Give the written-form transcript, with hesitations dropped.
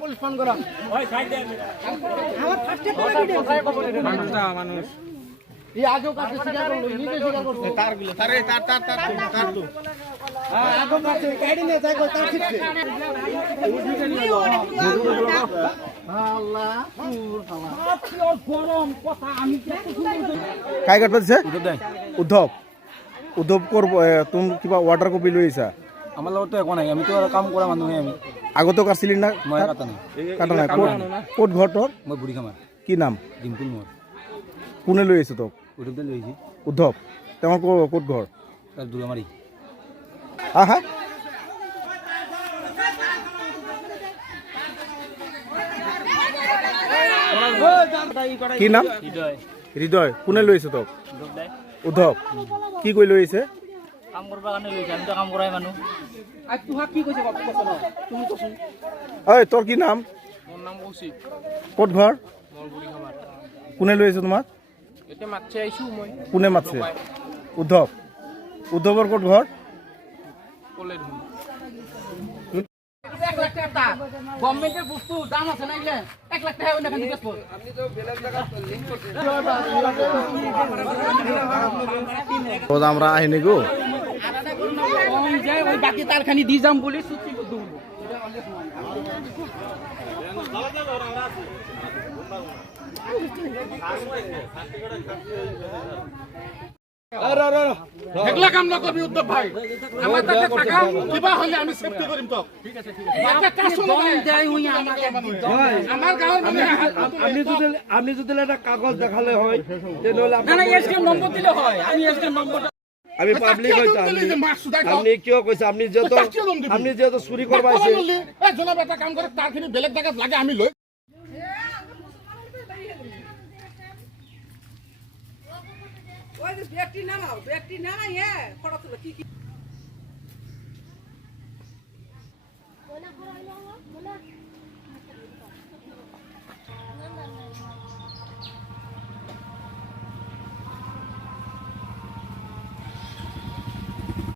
police phone করো ওই side দে আমার ফার্স্টে মানুষটা মানুষ এই আগেও কাছে স্বীকার করলো নিজে স্বীকার করছে তারগুলো তার তো আগেও কাছে গাড়ি নিয়ে যাই কই তার ঠিকছে আল্লাহ কি গরম কথা আমি काय करतात सर उद्धव उद्धव करब तुम किंवा वाटर कॉपी लईसा আমার লগত তো একো নাই আমি তো আর কাম কৰা মানুহে আমি আগতো কাটছিলি না মই কাটা নাই কাটা নাই ক'ত ঘৰ তোৰ মই বুঢ়ী খামাৰ কি নাম ডিম্পুল মোৰ কোনে লৈ আহিছে তোক উঠোতে লৈছি উদ্ধৱ তেওঁৰ ক'ত ঘৰ তাৰ দুৰামাৰি হা হা কি নাম হৃদয় কোনে লৈ আহিছে তোক উদ্ধৱ কি কৰি লৈ আহিছে কাম কৰবা কাৰণে লৈছে আমি তো কাম কৰাই মানুহ আজ তুহা কি কইছে বাপ কছ তুমি কছুন ঐ তোৰ কি নাম মোৰ নাম কৌশিক ক'ত ঘৰ মোৰ বুঢ়ী খামাৰ কোনে লৈ আহিছে তোমাক এতিয়া মাতছে আইছো মই কোনে মাতছে উদ্ধৱৰ ক'ত ঘৰ কলে ধুন 1 লাখ টাকা গভর্নমেন্টের বস্তু দাম আছে না এগুলা 1 লাখ টাকা ওনা কাছে বেচবো আপনি তো বেলেগ জায়গা লিংক করতে রোজ আমরা আহিনি গো ওই বাকি তারখানি দি যাম বলি চুক্তি করতে হেগলা কাম না করবি উদ্ধব ভাই আমার কাছে টাকা কিবা হলে আমি সেফটি করিম তো ঠিক আছে বাকি কাজ শুনে দেই হই আমাকে আমার গাঁর মানে আপনি যদি একটা কাগজ দেখালে হয় তাহলে না না এসকে নম্বর দিলে হয় আমি এসকে নম্বরটা আমি পাবলিক হইতা আপনি কিয় কইছে আপনি যত চুরি করবা আইছে এ জনাব এটা কাম করে তারখানি বেলেগ জায়গা লাগে আমি লই ওই ব্যক্তি নামাও ব্যক্তি নামাই হ্যাঁ ফটো তুলো কি